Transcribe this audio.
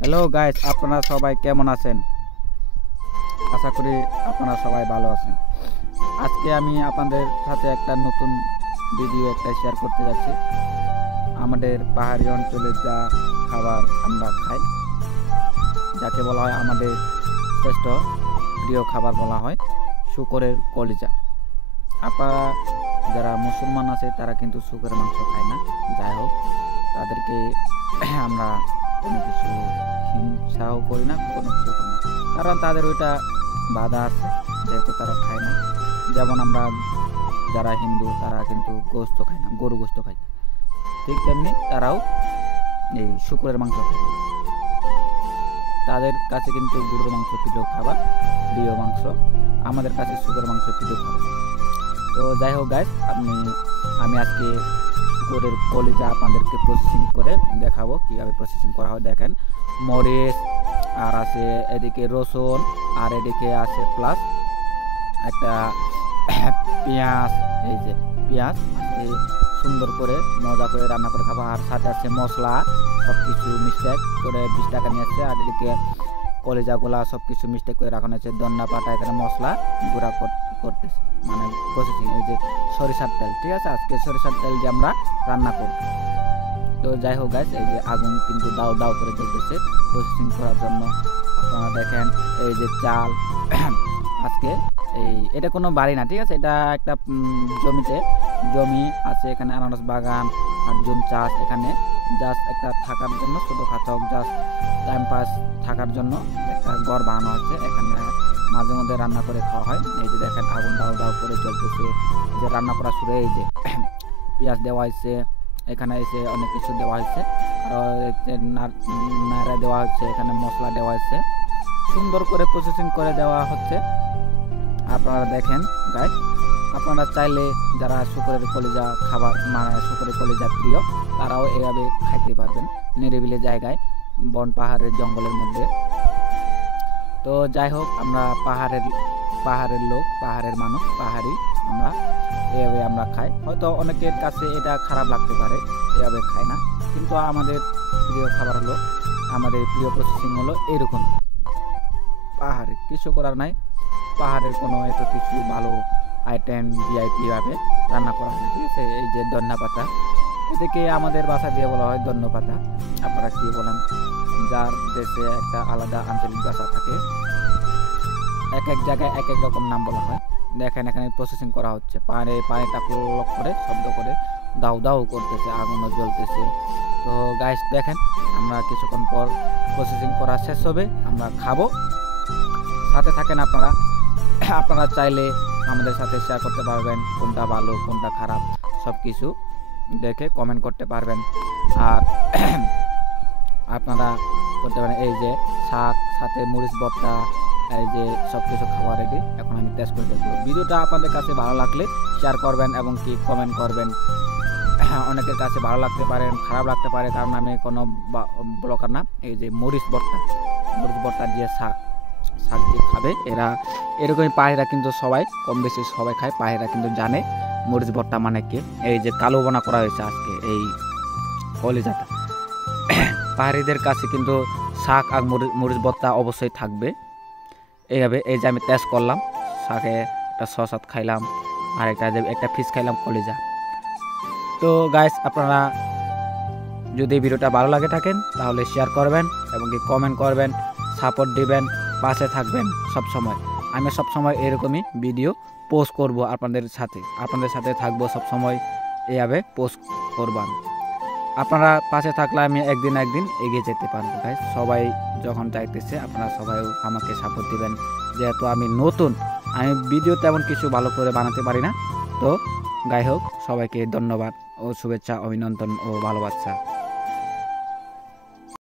Hello guys, আপনারা সবাই কেমন আছেন? আশা করি আপনারা সবাই ভালো আছেন। আজকে আমি আপনাদের সাথে একটা নতুন ভিডিও শেয়ার করতে যাচ্ছি। আমাদের পাহাড়ি অঞ্চলে যা খাবার আমরা খাই, যাকে বলা হয় আমাদের শ্রেষ্ঠ প্রিয় খাবার বলা হয় শূকরের কলিজা। আপনারা যারা মুসলমান আছে তারা কিন্তু শূকরের মাংস খায় না। যাই হোক, তাদেরকে আমরা কোনো কিছু হিংসাও করি না, কোনো কিছু করি না, কারণ তাদের ওইটা বাধা আছে, যেহেতু তারা খায় না। যেমন আমরা যারা হিন্দু তারা কিন্তু গোস্ত খায় না, গরু গোস্ত খায় না, ঠিক তেমনি তারাও এই শূকরের মাংস খায়। তাদের কাছে কিন্তু গরুর মাংস প্রিয় খাবার, প্রিয় মাংস। আমাদের কাছে শূকরের মাংস প্রিয় খাবার। তো যাই হোক গাইস, আমি আজকে শূকরের কলিজা আপনাদেরকে প্রসেসিং করে দেখাবো, কীভাবে প্রসেসিং করা হয়। দেখেন, মরিচ আর আছে এদিকে রসুন, আর এদিকে আছে প্লাস একটা পেঁয়াজ। এই যে পেঁয়াজ, এই সুন্দর করে মজা করে রান্না করে খাবো। আর সাথে আছে মশলা, সব কিছু মিস্টেক করে 20 টাকা নিয়ে আসছে। আর এদিকে কলিজাগুলা সব কিছু মিস্টেক করে রাখানো আছে। ধনিয়া পাতা, এখানে মশলা গুঁড়া করতেছে, মানে প্রসেসিং। এই যে সরিষার তেল, ঠিক আছে, আজকে সরিষার তেল দিয়ে আমরা রান্না করব। তো যাই হোক গাইস, এই যে আগুন কিন্তু দাও দাও করে জ্বলতেছে প্রসেসিং করার জন্য। আপনারা দেখেন এই যে চাল আজকে এটা কোনো বাড়ি না, ঠিক আছে, এটা একটা জমি আছে। এখানে আনারস বাগান আর জুম চাষ। এখানে জাস্ট একটা থাকার জন্য, ছোটোখাটো জাস্ট টাইম পাস থাকার জন্য একটা ঘর বানানো হচ্ছে। এখানে মাঝে মধ্যে রান্না করে খাওয়া হয়। এই যে দেখেন আগুন দাও দাও করে জ্বলতেছে। এই যে রান্না করা শুরু, এই যে পেঁয়াজ দেওয়া হয়েছে, এখানে এসে অনেক কিছু দেওয়া হয়েছে, আর নাড়া দেওয়া হচ্ছে, এখানে মশলা দেওয়া হয়েছে, সুন্দর করে প্রসেসিং করে দেওয়া হচ্ছে। আপনারা দেখেন গাইস, আপনারা চাইলে যারা শূকরের কলিজা খাবার, মানে শূকরের কলিজা প্রিয়, তারাও এভাবে খাইতে পারবেন নিরিবিলি জায়গায়, বন পাহাড়ের জঙ্গলের মধ্যে। তো যাই হোক, আমরা পাহাড়ের লোক, পাহাড়ের মানুষ, পাহাড়ি, আমরা এভাবে আমরা খাই। হয়তো অনেকের কাছে এটা খারাপ লাগতে পারে, এভাবে খায় না, কিন্তু আমাদের প্রিয় খাবার হলো, আমাদের প্রিয় প্রসেসিং হলো এরকম। পাহাড়ে কিছু করার নাই, পাহাড়ের কোনো এত কিছু ভালো আইটেম ভিআইপি ভাবে রান্না করা হয় না, ঠিক আছে। এই যে ধনিয়া পাতা, এদিকে আমাদের বাসা দিয়ে বলা হয় ধনিয়া পাতা, আপনারা কি বলেন? যার দেশে একটা আলাদা আঞ্চলিক ভাষা থাকে, এক এক জায়গায় এক এক রকম নাম বলা হয়। দেখেন এখানে প্রসেসিং করা হচ্ছে, পানিটা লক করে শব্দ করে দাউ দাউ করতেছে, আগুনও জ্বলতেছে। তো গাইস দেখেন, আমরা কিছুক্ষণ পর প্রসেসিং করা শেষ হবে, আমরা খাবো। সাথে থাকেন আপনারা। আপনারা চাইলে আমাদের সাথে শেয়ার করতে পারবেন, কোনটা ভালো কোনটা খারাপ সব কিছু দেখে কমেন্ট করতে পারবেন। আর আপনারা করতে পারেন এই যে শাক, সাথে মরিচ ভর্তা, এই যে সব কিছু খাবার রেডি। এখন আমি টেস্ট করে দেখবো। ভিডিওটা আপনাদের কাছে ভালো লাগলে শেয়ার করবেন এবং কি কমেন্ট করবেন। অনেকের কাছে ভালো লাগতে পারে, খারাপ লাগতে পারে, কারণ আমি কোনো ব্লগার না। এই যে মরিচ ভর্তা দিয়ে শাক দিয়ে খাবে এরা, এরকমই পাহাড়িরা কিন্তু সবাই কম বেশি সবাই খায়। পাহাড়িরা কিন্তু জানে মরিচ ভর্তা মানে কি। এই যে কালো বোনা করা হয়েছে আজকে এই কলিজাটা। পাহাড়িদের কাছে কিন্তু শাক আর মরিচ ভর্তা অবশ্যই থাকবে। এইভাবে এই যে আমি টেস্ট করলাম, শাকে একটা সসাত খাইলাম, আর একটা ফিশ খাইলাম কলিজা। তো গাইস, আপনারা যদি ভিডিওটা ভালো লাগে থাকেন তাহলে শেয়ার করবেন এবং কি কমেন্ট করবেন, সাপোর্ট দিবেন, পাশে থাকবেন সব সময়। আমি সব সময় এরকমই ভিডিও পোস্ট করব আপনাদের সাথে থাকবো সব সময়, এইভাবে পোস্ট করবেন। আপনারা পাশে থাকলে আমি একদিন এগিয়ে যেতে পারবো গাইস। সবাই যখন চাইতেছে আপনারা সবাই আমাকে সাপোর্ট দিবেন, যেহেতু আমি নতুন, আমি ভিডিও তেমন কিছু ভালো করে বানাতে পারি না। তো যাই হোক, সবাইকে ধন্যবাদ ও শুভেচ্ছা, অভিনন্দন ও ভালোবাসা।